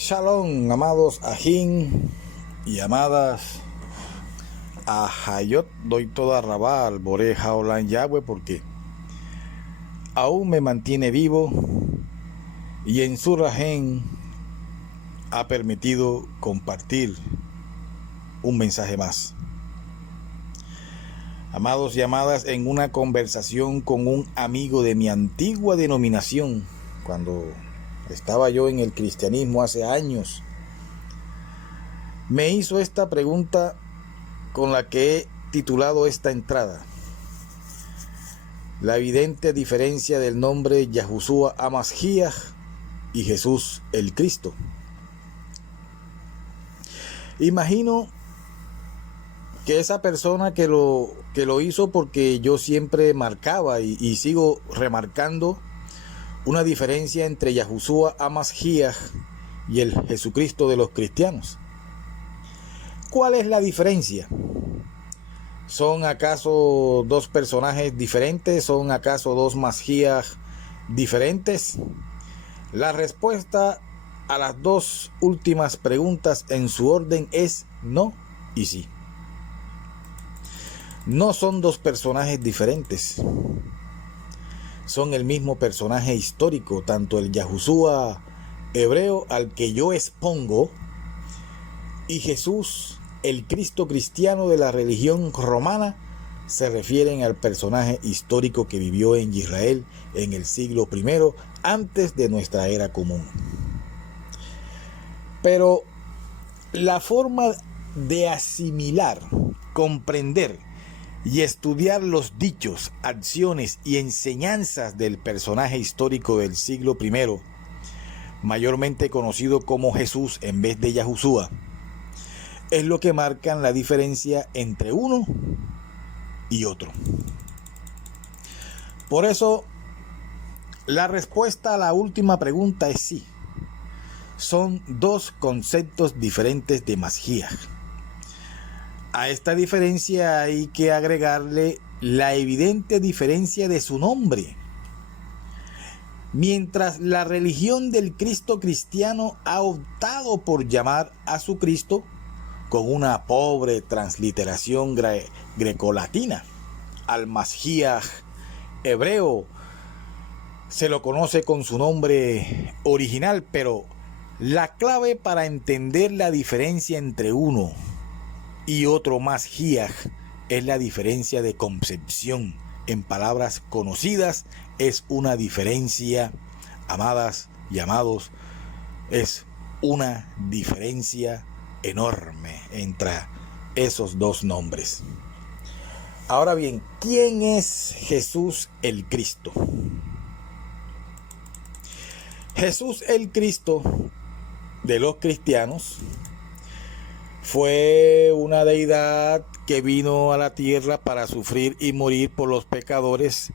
Shalom, amados ajín y amadas Ahayot. Doy toda rabá al Boré Jaolán Yahweh porque aún me mantiene vivo y en su rajén ha permitido compartir un mensaje más. Amados y amadas, en una conversación con un amigo de mi antigua denominación, cuando estaba yo en el cristianismo hace años, me hizo esta pregunta con la que he titulado esta entrada: la evidente diferencia del nombre Yahushua Hamashiach y Jesús el Cristo. Imagino que esa persona que lo hizo, porque yo siempre marcaba y sigo remarcando una diferencia entre Yahushua Hamashiach y el Jesucristo de los cristianos. ¿Cuál es la diferencia? ¿Son acaso dos personajes diferentes? ¿Son acaso dos Mashiach diferentes? La respuesta a las dos últimas preguntas en su orden es no y sí. No son dos personajes diferentes. Son el mismo personaje histórico, tanto el Yahushua hebreo al que yo expongo y Jesús, el Cristo cristiano de la religión romana, se refieren al personaje histórico que vivió en Israel en el siglo I antes de nuestra era común. Pero la forma de asimilar, comprender y estudiar los dichos, acciones y enseñanzas del personaje histórico del siglo I, mayormente conocido como Jesús en vez de Yahushua, es lo que marcan la diferencia entre uno y otro. Por eso, la respuesta a la última pregunta es sí. Son dos conceptos diferentes de Mashiach. A esta diferencia hay que agregarle la evidente diferencia de su nombre. Mientras la religión del Cristo cristiano ha optado por llamar a su Cristo con una pobre transliteración grecolatina al Mashiach hebreo, se lo conoce con su nombre original, pero la clave para entender la diferencia entre uno y otro Mashiach es la diferencia de concepción. En palabras conocidas, es una diferencia, amadas y amados, es una diferencia enorme entre esos dos nombres. Ahora bien, ¿quién es Jesús el Cristo? Jesús el Cristo de los cristianos fue una deidad que vino a la tierra para sufrir y morir por los pecadores.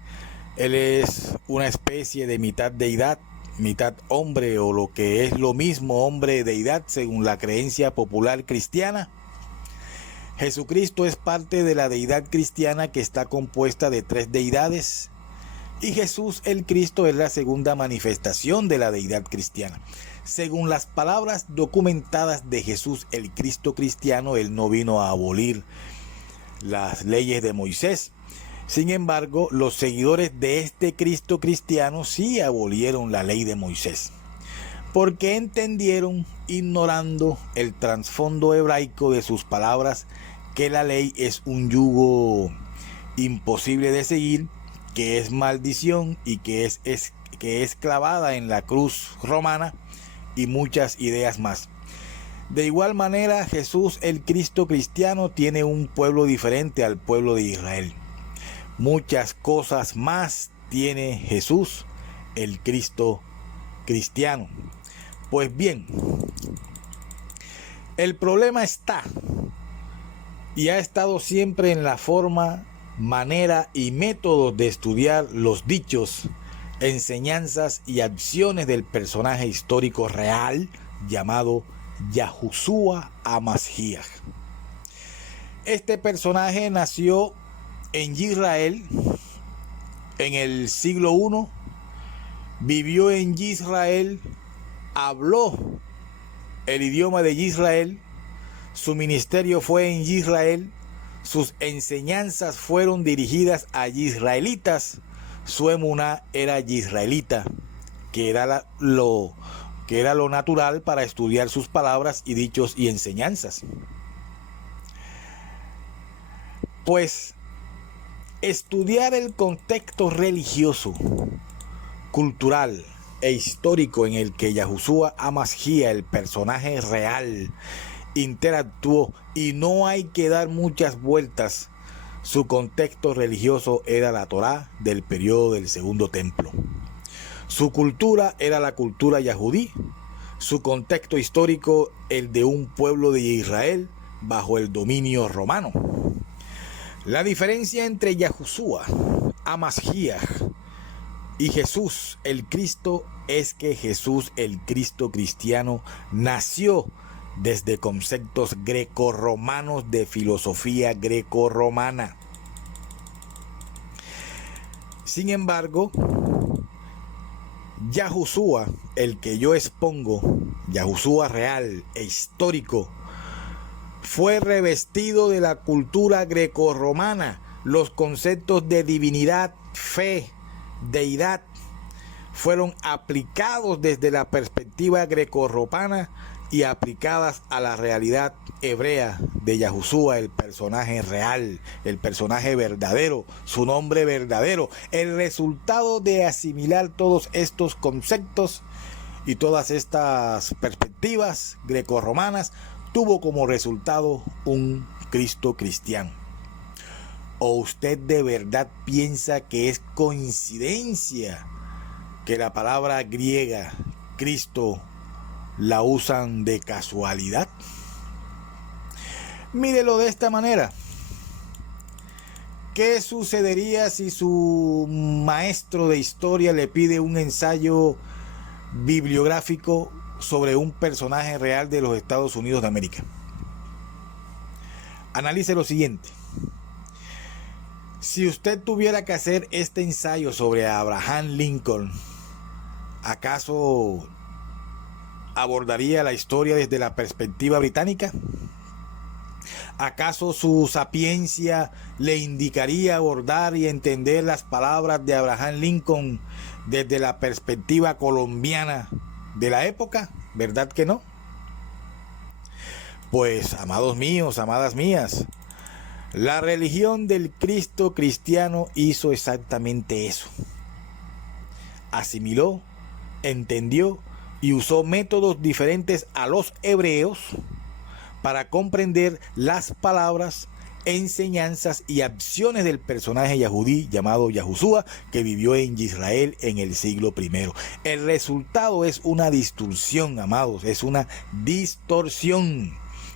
Él es una especie de mitad deidad, mitad hombre, o lo que es lo mismo, hombre deidad, según la creencia popular cristiana. Jesucristo es parte de la deidad cristiana, que está compuesta de tres deidades, y Jesús el Cristo es la segunda manifestación de la deidad cristiana. Según las palabras documentadas de Jesús el Cristo cristiano, él no vino a abolir las leyes de Moisés. Sin embargo, los seguidores de este Cristo cristiano sí abolieron la ley de Moisés, porque entendieron, ignorando el trasfondo hebraico de sus palabras, que la ley es un yugo imposible de seguir, que es maldición y que es clavada en la cruz romana, y muchas ideas más. De igual manera, Jesús el Cristo cristiano tiene un pueblo diferente al pueblo de Israel. Muchas cosas más tiene Jesús el Cristo cristiano. Pues bien, el problema está y ha estado siempre en la forma, manera y método de estudiar los dichos, enseñanzas y acciones del personaje histórico real llamado Yahushua Hamashiach. Este personaje nació en Israel en el siglo I, vivió en Israel, habló el idioma de Israel, su ministerio fue en Israel, sus enseñanzas fueron dirigidas a israelitas, su emuná era israelita, que era lo natural para estudiar sus palabras y dichos y enseñanzas. Pues estudiar el contexto religioso, cultural e histórico en el que Yahushua HaMashiach, el personaje real, interactuó, y no hay que dar muchas vueltas. Su contexto religioso era la Torá del periodo del Segundo Templo. Su cultura era la cultura yahudí. Su contexto histórico, el de un pueblo de Israel bajo el dominio romano. La diferencia entre Yahushua HaMashiach y Jesús el Cristo es que Jesús el Cristo cristiano nació desde conceptos grecorromanos de filosofía grecorromana. Sin embargo, Yahushua, el que yo expongo, Yahushua real e histórico, fue revestido de la cultura grecorromana. Los conceptos de divinidad, fe, deidad fueron aplicados desde la perspectiva grecorromana y aplicadas a la realidad hebrea de Yahushua, el personaje real, el personaje verdadero, su nombre verdadero. El resultado de asimilar todos estos conceptos y todas estas perspectivas grecorromanas tuvo como resultado un Cristo cristiano. ¿O usted de verdad piensa que es coincidencia que la palabra griega Cristo la usan de casualidad? Mírelo de esta manera. ¿Qué sucedería si su maestro de historia le pide un ensayo bibliográfico sobre un personaje real de los Estados Unidos de América? Analice lo siguiente. Si usted tuviera que hacer este ensayo sobre Abraham Lincoln, ¿acaso abordaría la historia desde la perspectiva británica? ¿Acaso su sapiencia le indicaría abordar y entender las palabras de Abraham Lincoln desde la perspectiva colombiana de la época? ¿Verdad que no? Pues, amados míos, amadas mías, la religión del Cristo cristiano hizo exactamente eso. Asimiló, entendió y usó métodos diferentes a los hebreos para comprender las palabras, enseñanzas y acciones del personaje yahudí llamado Yahushua, que vivió en Israel en el siglo I. El resultado es una distorsión, amados, es una distorsión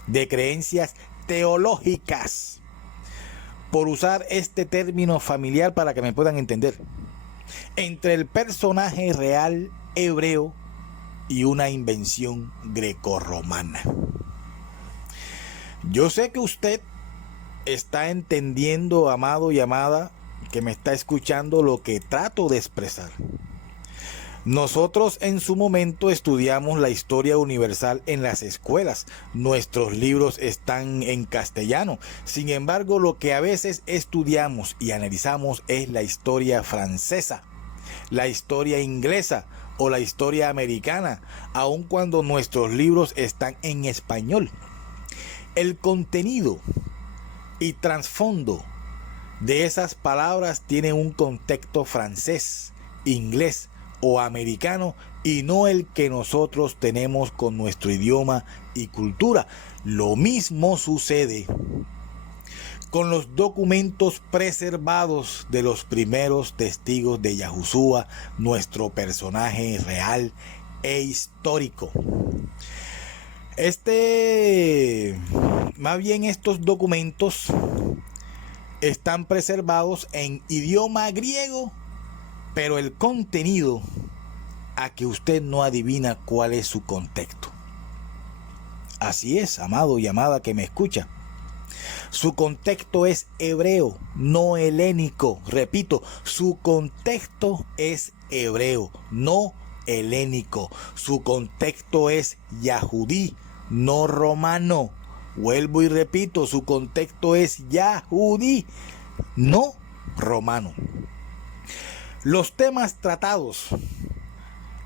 de creencias teológicas, por usar este término familiar para que me puedan entender, entre el personaje real hebreo y una invención grecorromana. Yo sé que usted está entendiendo, amado y amada, que me está escuchando lo que trato de expresar. Nosotros en su momento estudiamos la historia universal en las escuelas. Nuestros libros están en castellano. Sin embargo, lo que a veces estudiamos y analizamos es la historia francesa, la historia inglesa o la historia americana, aun cuando nuestros libros están en español. El contenido y trasfondo de esas palabras tiene un contexto francés, inglés o americano, y no el que nosotros tenemos con nuestro idioma y cultura. Lo mismo sucede con los documentos preservados de los primeros testigos de Yahushua, nuestro personaje real e histórico. Más bien estos documentos están preservados en idioma griego, pero el contenido a que usted no adivina cuál es su contexto. Así es, amado y amada que me escucha. Su contexto es hebreo, no helénico. Repito, su contexto es hebreo, no helénico. Su contexto es yahudí, no romano. Vuelvo y repito, su contexto es yahudí, no romano. Los temas tratados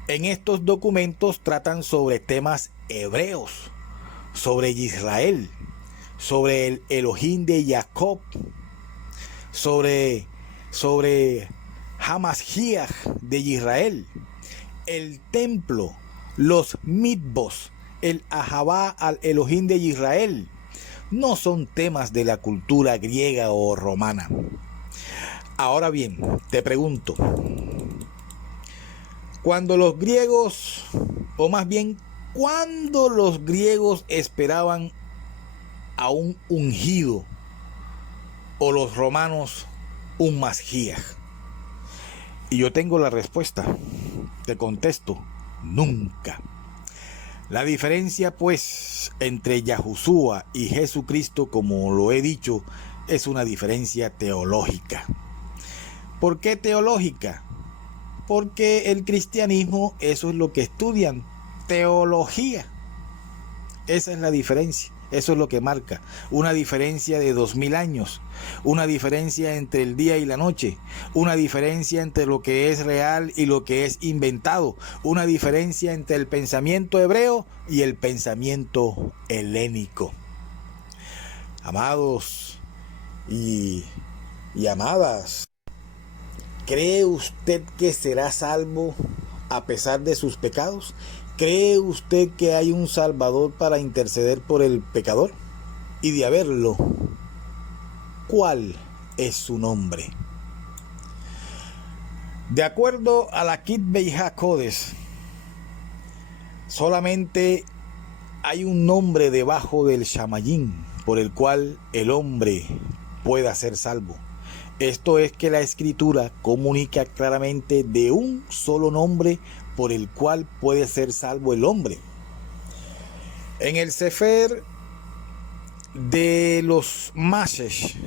en estos documentos tratan sobre temas hebreos, sobre Israel, sobre el Elohim de Jacob, sobre Hamashiach de Israel, el templo, los mitzvos, el Ahabá al Elohim de Israel. No son temas de la cultura griega o romana. Ahora bien, te pregunto, cuando los griegos, o más bien, cuando los griegos esperaban a un ungido, o los romanos un Mashiach? Y yo tengo la respuesta. Te contesto, nunca. La diferencia, pues, entre Yahushua y Jesucristo, como lo he dicho, es una diferencia teológica. ¿Por qué teológica? Porque el cristianismo, eso es lo que estudian, teología. Esa es la diferencia. Eso es lo que marca una diferencia de 2000 años, una diferencia entre el día y la noche, una diferencia entre lo que es real y lo que es inventado, una diferencia entre el pensamiento hebreo y el pensamiento helénico. Amados y amadas, ¿cree usted que será salvo a pesar de sus pecados? ¿Cree usted que hay un Salvador para interceder por el pecador? Y de haberlo, ¿cuál es su nombre? De acuerdo a la Ketubot HaKodesh, solamente hay un nombre debajo del Shamayim por el cual el hombre pueda ser salvo. Esto es que la Escritura comunica claramente de un solo nombre por el cual puede ser salvo el hombre. En el Sefer de los Mashesh,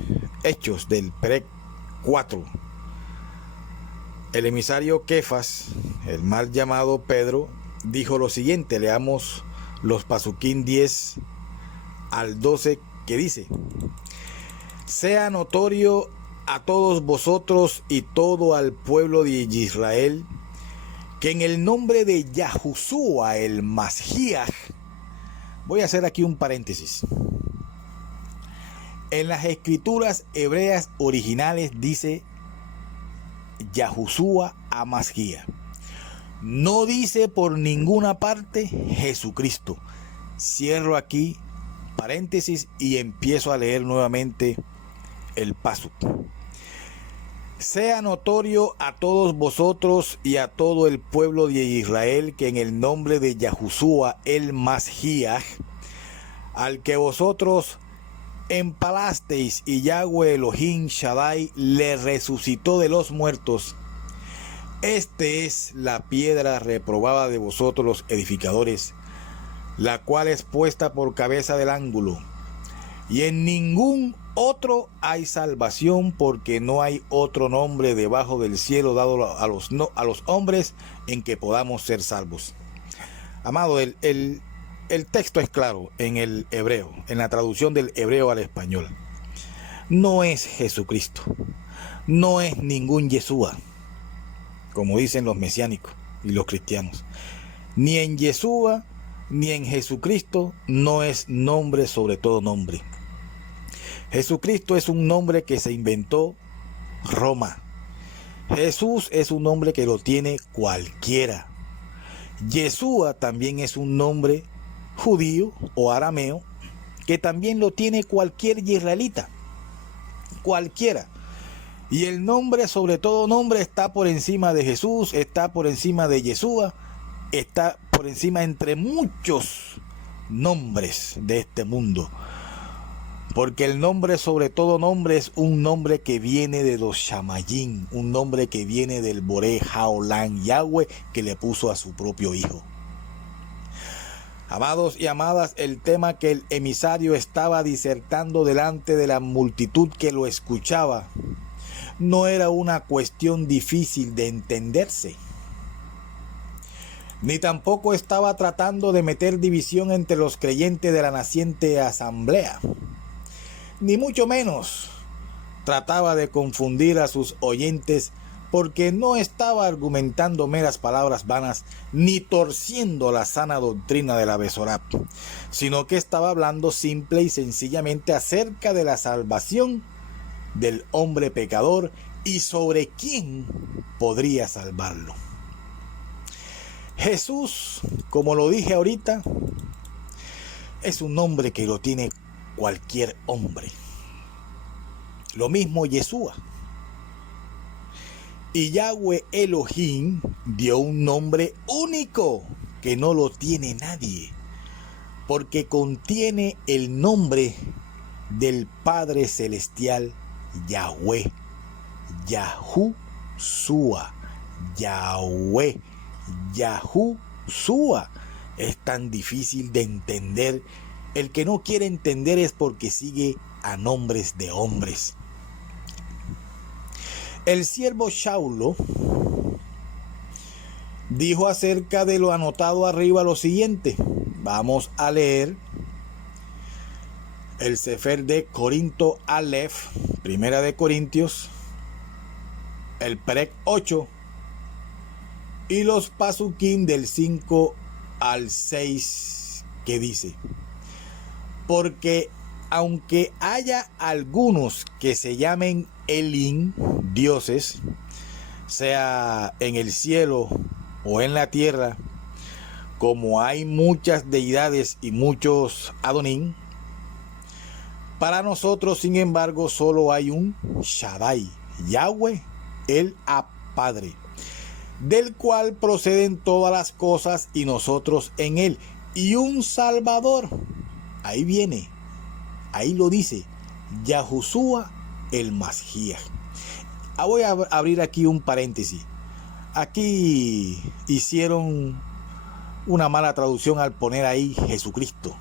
Hechos del Perec 4, el emisario Kefas, el mal llamado Pedro, dijo lo siguiente. Leamos los Pasuquín 10 al 12, que dice: sea notorio a todos vosotros y todo al pueblo de Israel que en el nombre de Yahushua el Mashiach, voy a hacer aquí un paréntesis. En las escrituras hebreas originales dice Yahushua HaMashiach. No dice por ninguna parte Jesucristo. Cierro aquí paréntesis y empiezo a leer nuevamente el paso. Sea notorio a todos vosotros y a todo el pueblo de Israel que en el nombre de Yahushua el Mashiach, al que vosotros empalasteis y Yahweh Elohim Shaddai le resucitó de los muertos, este es la piedra reprobada de vosotros los edificadores, la cual es puesta por cabeza del ángulo, y en ningún otro hay salvación, porque no hay otro nombre debajo del cielo dado a los hombres en que podamos ser salvos. Amado, el texto es claro en el hebreo, en la traducción del hebreo al español. No es Jesucristo, no es ningún Yeshua, como dicen los mesiánicos y los cristianos. Ni en Yeshua ni en Jesucristo no es nombre sobre todo nombre. Jesucristo es un nombre que se inventó Roma. Jesús es un nombre que lo tiene cualquiera. Yeshua también es un nombre judío o arameo que también lo tiene cualquier israelita. Cualquiera. Y el nombre sobre todo nombre está por encima de Jesús, está por encima de Yeshua, está por encima entre muchos nombres de este mundo. Porque el nombre sobre todo nombre es un nombre que viene de los Shamayim, un nombre que viene del Boré Haolam Yahweh, que le puso a su propio hijo. Amados y amadas, el tema que el emisario estaba disertando delante de la multitud que lo escuchaba no era una cuestión difícil de entenderse. ni tampoco estaba tratando de meter división entre los creyentes de la naciente asamblea, ni mucho menos trataba de confundir a sus oyentes, porque no estaba argumentando meras palabras vanas ni torciendo la sana doctrina de la Besorá, sino que estaba hablando simple y sencillamente acerca de la salvación del hombre pecador y sobre quién podría salvarlo. Jesús, como lo dije ahorita, es un nombre que lo tiene cualquier hombre. Lo mismo Yeshua. Y Yahweh Elohim dio un nombre único que no lo tiene nadie, porque contiene el nombre del Padre Celestial Yahweh, Yahushua, Yahweh, Yahushua. Es tan difícil de entender. El que no quiere entender es porque sigue a nombres de hombres. El siervo Shaulo dijo acerca de lo anotado arriba lo siguiente. Vamos a leer el Sefer de Corinto Aleph, Primera de Corintios, el Perec 8 y los Pasukim del 5 al 6, que dice: porque aunque haya algunos que se llamen Elim, dioses, sea en el cielo o en la tierra, como hay muchas deidades y muchos Adonim, para nosotros, sin embargo, solo hay un Shaddai, Yahweh, el Padre, del cual proceden todas las cosas y nosotros en él, y un Salvador. Ahí viene, ahí lo dice, Yahushua el Mashiach. Voy a abrir aquí un paréntesis. Aquí hicieron una mala traducción al poner ahí Jesucristo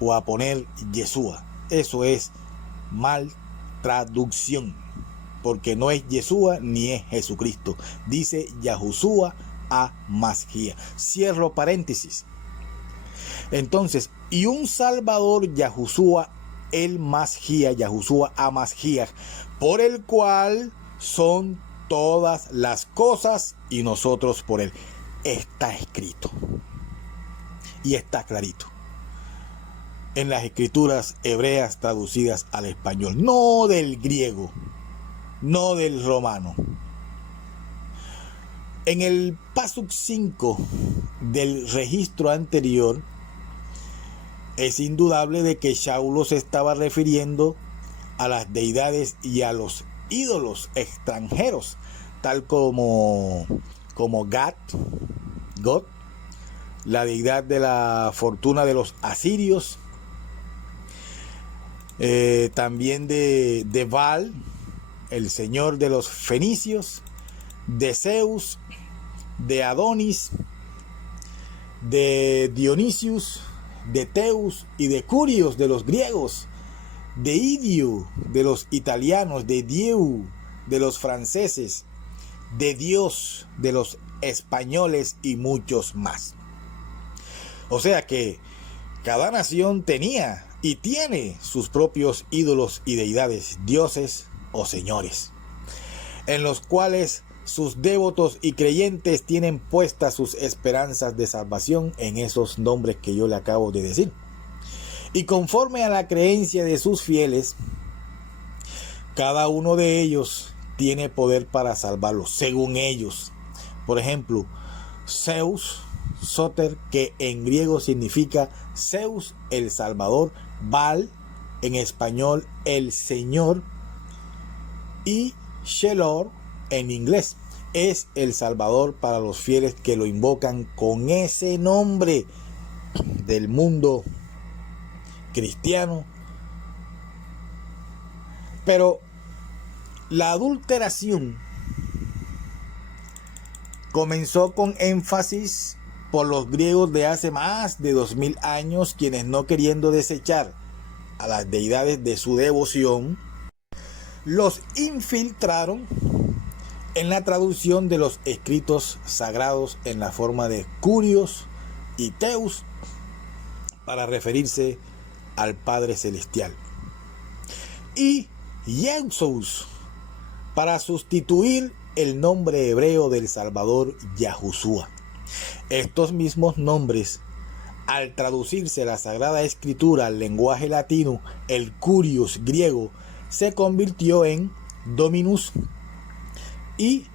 o a poner Yeshua. Eso es mal traducción, porque no es Yeshua ni es Jesucristo. Dice Yahushua a Mashiach. Cierro paréntesis. Entonces, y un Salvador, Yahushua el Mashiach, Yahushua a Mashiach, por el cual son todas las cosas y nosotros por él. Está escrito y está clarito en las escrituras hebreas traducidas al español, no del griego, no del romano. En el Pasuk 5 del registro anterior, es indudable de que Shaulo se estaba refiriendo a las deidades y a los ídolos extranjeros, tal como God, la deidad de la fortuna de los asirios, también de Baal, el señor de los fenicios, de Zeus, de Adonis, de Dionisius, de Teus y de Curios de los griegos, de Idio de los italianos, de Dieu de los franceses, de Dios de los españoles y muchos más. O sea que cada nación tenía y tiene sus propios ídolos y deidades, dioses o señores, en los cuales sus devotos y creyentes tienen puestas sus esperanzas de salvación en esos nombres que yo le acabo de decir. Y conforme a la creencia de sus fieles, cada uno de ellos tiene poder para salvarlos, según ellos. Por ejemplo, Zeus, Soter, que en griego significa Zeus el Salvador, Baal, en español el Señor, y Shelor, en inglés, es el Salvador para los fieles que lo invocan con ese nombre del mundo cristiano. Pero la adulteración comenzó con énfasis por los griegos de hace más de 2000 años, quienes, no queriendo desechar a las deidades de su devoción, los infiltraron en la traducción de los escritos sagrados en la forma de Curios y Teus para referirse al Padre Celestial, y Jesús para sustituir el nombre hebreo del Salvador Yahushua. Estos mismos nombres, al traducirse la Sagrada Escritura al lenguaje latino, el Curios griego se convirtió en Dominus y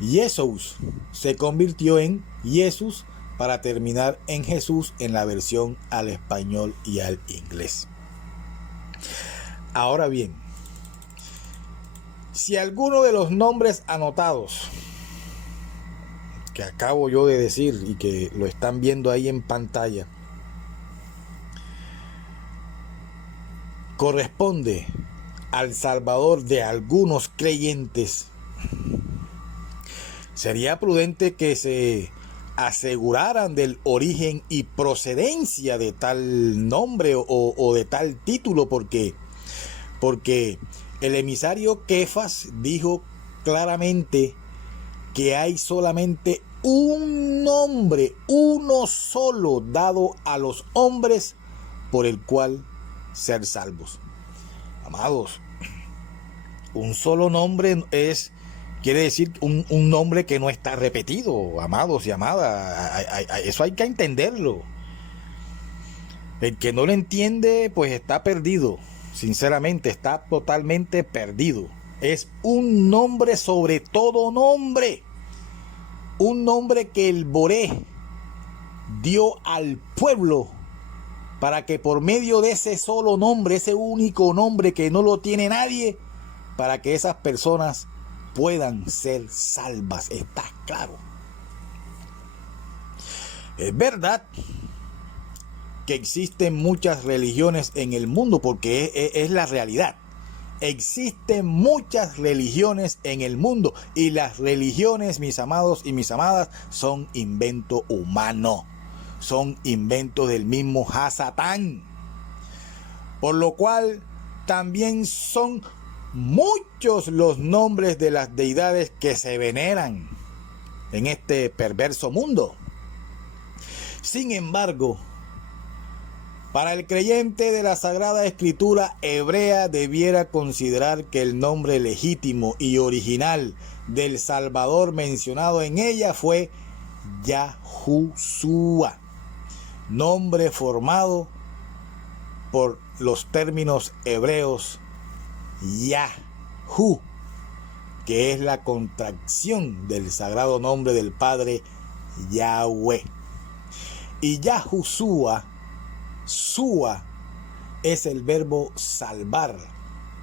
Jesús se convirtió en Jesús para terminar en Jesús en la versión al español y al inglés. Ahora bien, si alguno de los nombres anotados que acabo yo de decir y que lo están viendo ahí en pantalla corresponde al Salvador de algunos creyentes, sería prudente que se aseguraran del origen y procedencia de tal nombre o de tal título, porque el emisario Kefas dijo claramente que hay solamente un nombre, uno solo dado a los hombres por el cual ser salvos. Amados, un solo nombre quiere decir un nombre que no está repetido, amados y amadas. Eso hay que entenderlo. El que no lo entiende, pues está perdido. Sinceramente, está totalmente perdido. Es un nombre sobre todo nombre. Un nombre que el Boré dio al pueblo para que por medio de ese solo nombre, ese único nombre que no lo tiene nadie, para que esas personas puedan ser salvas. Está claro. Es verdad que existen muchas religiones en el mundo, porque es la realidad. Existen muchas religiones en el mundo, y las religiones, mis amados y mis amadas, son invento humano, son inventos del mismo Hasatán, por lo cual también son muchos los nombres de las deidades que se veneran en este perverso mundo. Sin embargo, para el creyente de la Sagrada Escritura hebrea debiera considerar que el nombre legítimo y original del Salvador mencionado en ella fue Yahushua, nombre formado por los términos hebreos Yahu, que es la contracción del sagrado nombre del Padre Yahweh, y Yahushua, Sua, es el verbo salvar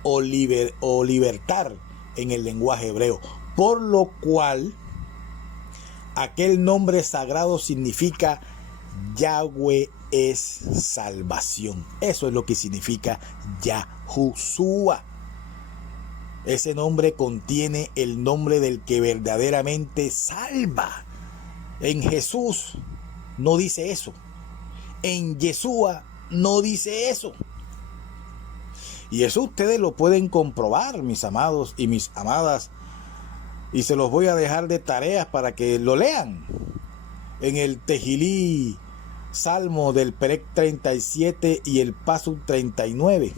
o libertar en el lenguaje hebreo, por lo cual aquel nombre sagrado significa Yahweh es salvación. Eso es lo que significa Yahushua. Ese nombre contiene el nombre del que verdaderamente salva. En Jesús no dice eso. En Yeshua no dice eso. Y eso ustedes lo pueden comprobar, mis amados y mis amadas. Y se los voy a dejar de tareas para que lo lean. En el Tejilí, Salmo del Perec 37 y el Pasuk 39.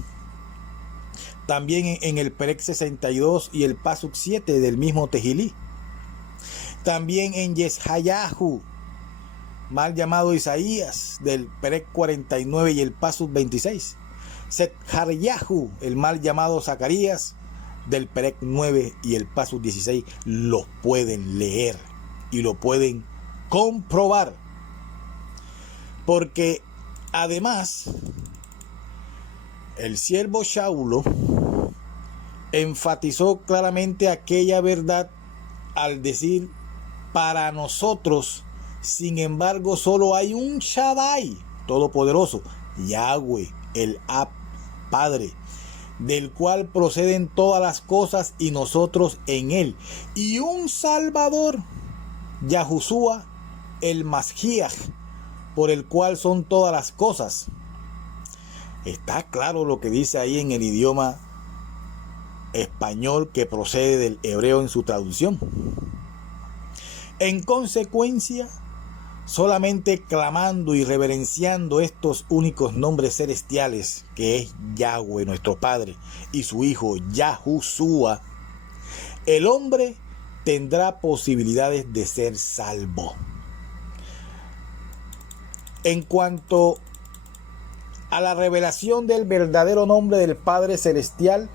También en el Perec 62 y el Pasuk 7 del mismo Tejilí. También en Yeshayahu, mal llamado Isaías, del Perec 49 y el Pasuk 26. Setjaryahu, el mal llamado Zacarías, del Perec 9 y el Pasuk 16. Lo pueden leer y lo pueden comprobar, porque además el siervo Shaulo enfatizó claramente aquella verdad al decir: para nosotros, sin embargo, solo hay un Shaddai todopoderoso, Yahweh, el Ab, Padre, del cual proceden todas las cosas y nosotros en él, y un Salvador, Yahushua, el Mashiach, por el cual son todas las cosas. Está claro lo que dice ahí en el idioma español que procede del hebreo en su traducción. En consecuencia, solamente clamando y reverenciando estos únicos nombres celestiales, que es Yahweh, nuestro Padre, y su Hijo Yahushua, el hombre tendrá posibilidades de ser salvo. En cuanto a la revelación del verdadero nombre del Padre Celestial,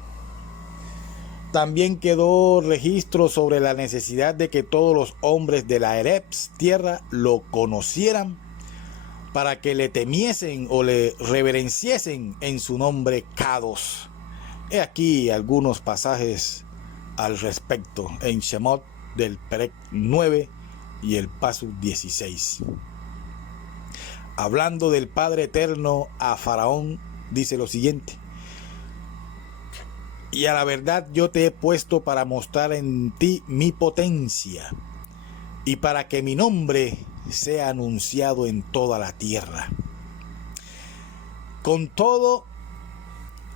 también quedó registro sobre la necesidad de que todos los hombres de la Eretz, tierra, lo conocieran para que le temiesen o le reverenciesen en su nombre Kadosh. He aquí algunos pasajes al respecto en Shemot del Perek 9 y el Pasuk 16. Hablando del Padre Eterno a Faraón, dice lo siguiente: y a la verdad yo te he puesto para mostrar en ti mi potencia y para que mi nombre sea anunciado en toda la tierra. Con todo,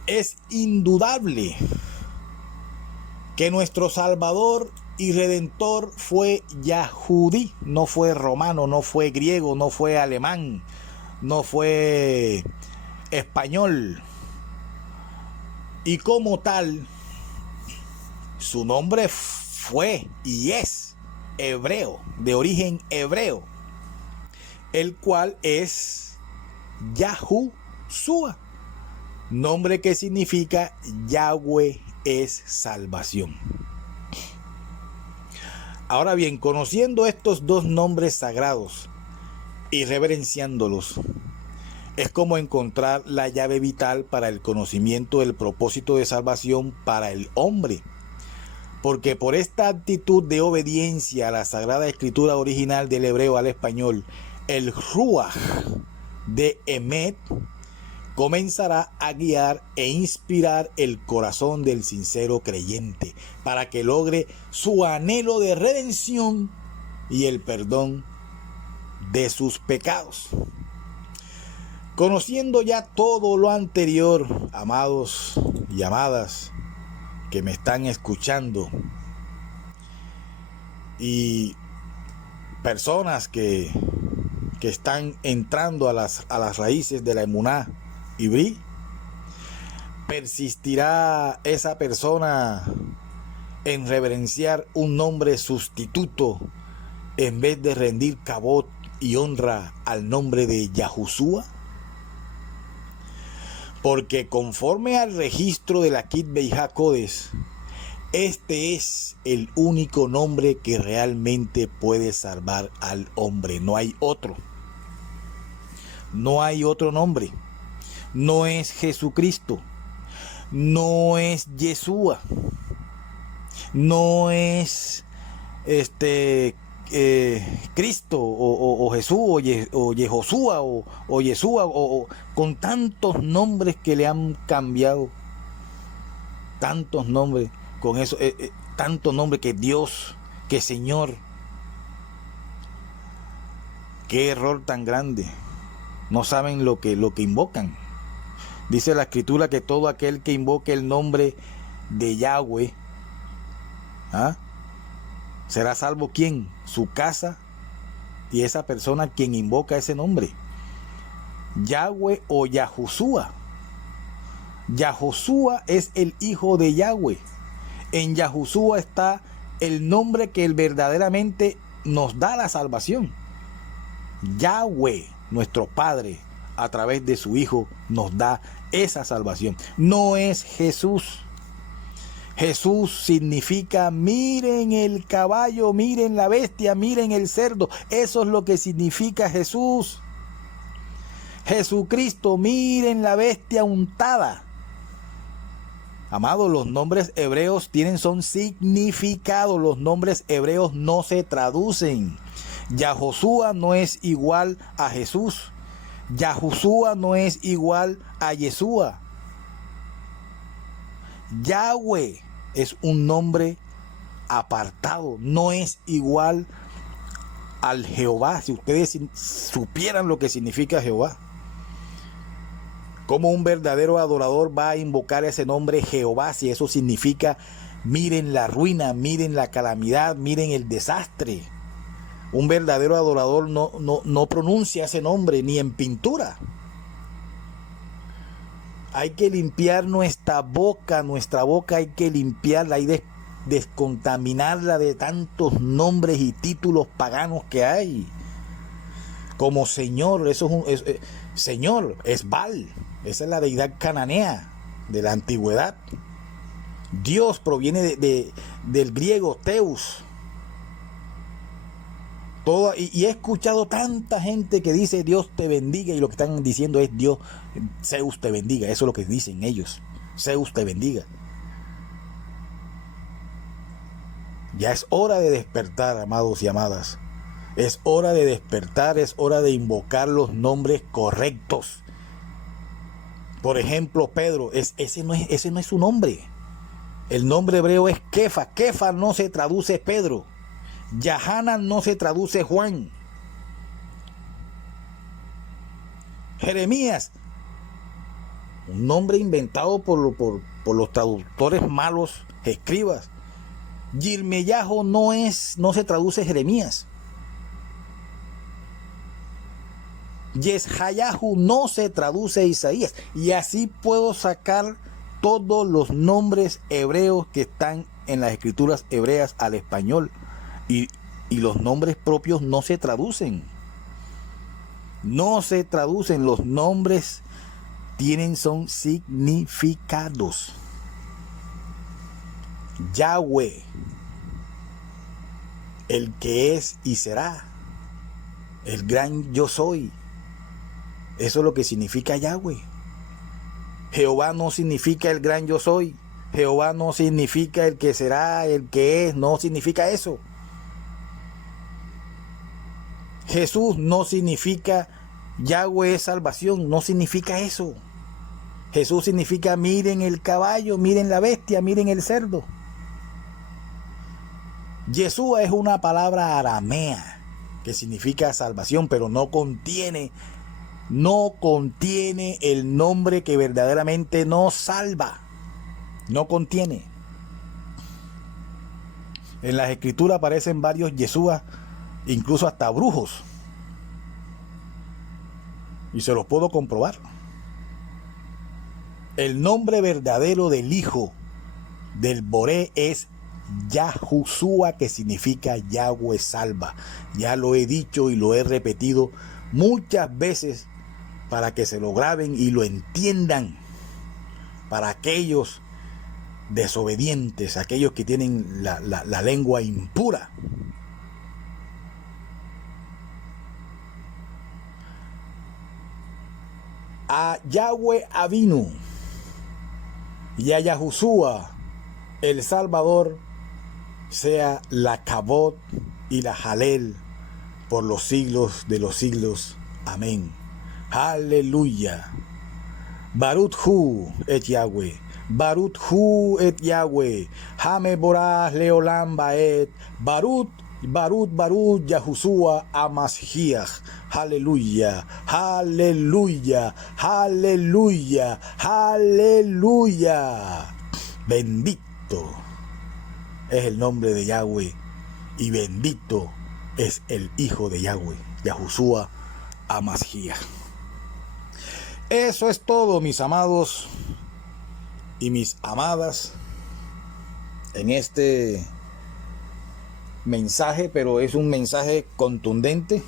es indudable que nuestro Salvador y Redentor fue Yahudí, no fue romano, no fue griego, no fue alemán, no fue español. Y como tal, su nombre fue y es hebreo, de origen hebreo, el cual es Yahushua, nombre que significa Yahweh es salvación. Ahora bien, conociendo estos dos nombres sagrados y reverenciándolos, es como encontrar la llave vital para el conocimiento del propósito de salvación para el hombre. Porque por esta actitud de obediencia a la Sagrada Escritura original del hebreo al español, el Ruach de Emet comenzará a guiar e inspirar el corazón del sincero creyente para que logre su anhelo de redención y el perdón de sus pecados. Conociendo ya todo lo anterior, amados y amadas que me están escuchando, y personas que están entrando a las raíces de la emuná ibrí, persistirá esa persona en reverenciar un nombre sustituto en vez de rendir cabot y honra al nombre de Yahushua. Porque conforme al registro de la Kitbei HaKodesh, este es el único nombre que realmente puede salvar al hombre. No hay otro. No hay otro nombre. No es Jesucristo. No es Yeshua. No es Cristo o Jesús o Yehoshua o Yeshua o con tantos nombres que le han cambiado, tantos nombres con eso, tantos nombres que Dios, que Señor. Qué error tan grande. No saben lo que invocan. Dice la Escritura que todo aquel que invoque el nombre de Yahweh, será salvo. ¿Quién? Su casa y esa persona quien invoca ese nombre. Yahweh o Yahushua. Yahushua es el hijo de Yahweh. En Yahushua está el nombre que verdaderamente nos da la salvación. Yahweh, nuestro Padre, a través de su Hijo, nos da esa salvación. No es Jesús. Jesús significa miren el caballo, miren la bestia, miren el cerdo. Eso es lo que significa Jesús. Jesucristo, miren la bestia untada. Amados, los nombres hebreos son significado. Los nombres hebreos no se traducen. Yahushua no es igual a Jesús. Yahushua no es igual a Yeshua. Yahweh es un nombre apartado, no es igual al Jehová. Si ustedes supieran lo que significa Jehová, ¿Cómo un verdadero adorador va a invocar ese nombre Jehová si eso significa miren la ruina, miren la calamidad, miren el desastre? Un verdadero adorador no pronuncia ese nombre ni en pintura. Hay que limpiar nuestra boca hay que limpiarla, hay que descontaminarla de tantos nombres y títulos paganos que hay. Como Señor, Señor es Baal, esa es la deidad cananea de la antigüedad. Dios proviene del griego Teus. Y he escuchado tanta gente que dice Dios te bendiga y lo que están diciendo es Dios, Zeus te bendiga. Eso es lo que dicen ellos, Zeus te bendiga. Ya es hora de despertar, amados y amadas. Es hora de despertar, es hora de invocar los nombres correctos. Por ejemplo, Pedro, ese no es su nombre. El nombre hebreo es Kefa. Kefa no se traduce Pedro. Yahanan no se traduce Juan. Jeremías, un nombre inventado por los traductores malos, escribas. Yirmeyahu no se traduce Jeremías. Yeshayahu no se traduce Isaías. Y así puedo sacar todos los nombres hebreos que están en las escrituras hebreas al español. Y los nombres propios no se traducen. No se traducen. Los nombres son significados. Yahweh, el que es y será, el gran yo soy. Eso es lo que significa Yahweh. Jehová no significa el gran yo soy. Jehová no significa el que será, el que es. No significa eso. Jesús no significa Yahweh es salvación. No significa eso. Jesús significa miren el caballo, miren la bestia, miren el cerdo. Yeshua es una palabra aramea que significa salvación, pero no contiene el nombre que verdaderamente nos salva. No contiene. En las escrituras aparecen varios Yeshua, incluso hasta brujos. Y se los puedo comprobar. El nombre verdadero del Hijo del Boré es Yahushua, que significa Yahweh salva. Ya lo he dicho y lo he repetido muchas veces para que se lo graben y lo entiendan. Para aquellos desobedientes, aquellos que tienen la lengua impura. A Yahweh Avinu y a Yahushua el Salvador sea la Kabod y la Halel por los siglos de los siglos. Amén. Aleluya. Baruch Hu et Yahweh. Baruch Hu et Yahweh. Hame Borah Leolam Baet. Baruch Yahushua Amashiach. Aleluya, aleluya, aleluya, aleluya. Bendito es el nombre de Yahweh y bendito es el Hijo de Yahweh, Yahushua Amashiach. Eso es todo, mis amados y mis amadas, en este mensaje, pero es un mensaje contundente.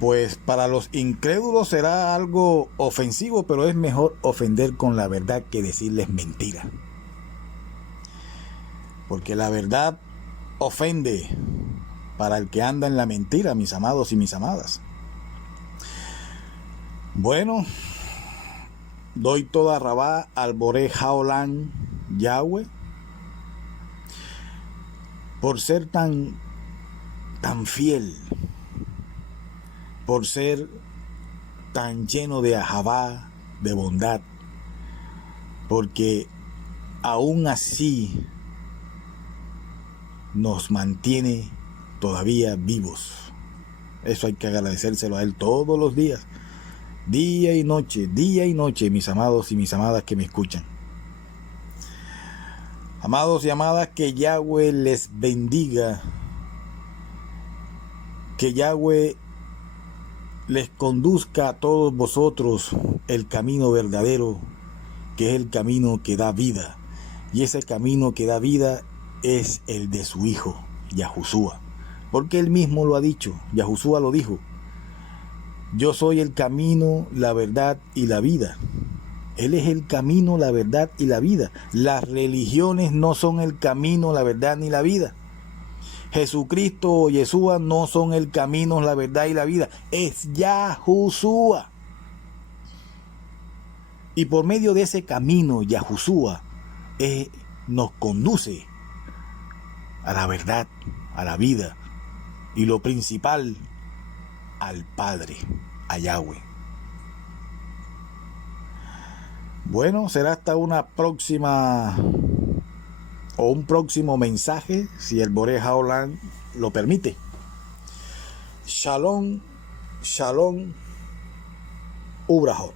Pues para los incrédulos será algo ofensivo, pero es mejor ofender con la verdad que decirles mentira. Porque la verdad ofende para el que anda en la mentira, mis amados y mis amadas. Bueno, doy toda rabá al Boré Haolán Yahweh por ser tan fiel, por ser tan lleno de ahabá, de bondad, porque aún así nos mantiene todavía vivos. Eso hay que agradecérselo a Él todos los días. día y noche, mis amados y mis amadas que me escuchan. Amados y amadas, que Yahweh les bendiga, que Yahweh les conduzca a todos vosotros el camino verdadero, que es el camino que da vida. Y ese camino que da vida es el de su Hijo, Yahushua. Porque él mismo lo ha dicho, Yahushua lo dijo: yo soy el camino, la verdad y la vida. Él es el camino, la verdad y la vida. Las religiones no son el camino, la verdad ni la vida. Jesucristo o Yeshua no son el camino, la verdad y la vida. Es Yahushua. Y por medio de ese camino, Yahushua nos conduce a la verdad, a la vida. Y lo principal, al Padre, a Yahweh. Bueno, será hasta una próxima o un próximo mensaje, si el Boré Haolam lo permite. Shalom, Shalom, Ubrahot.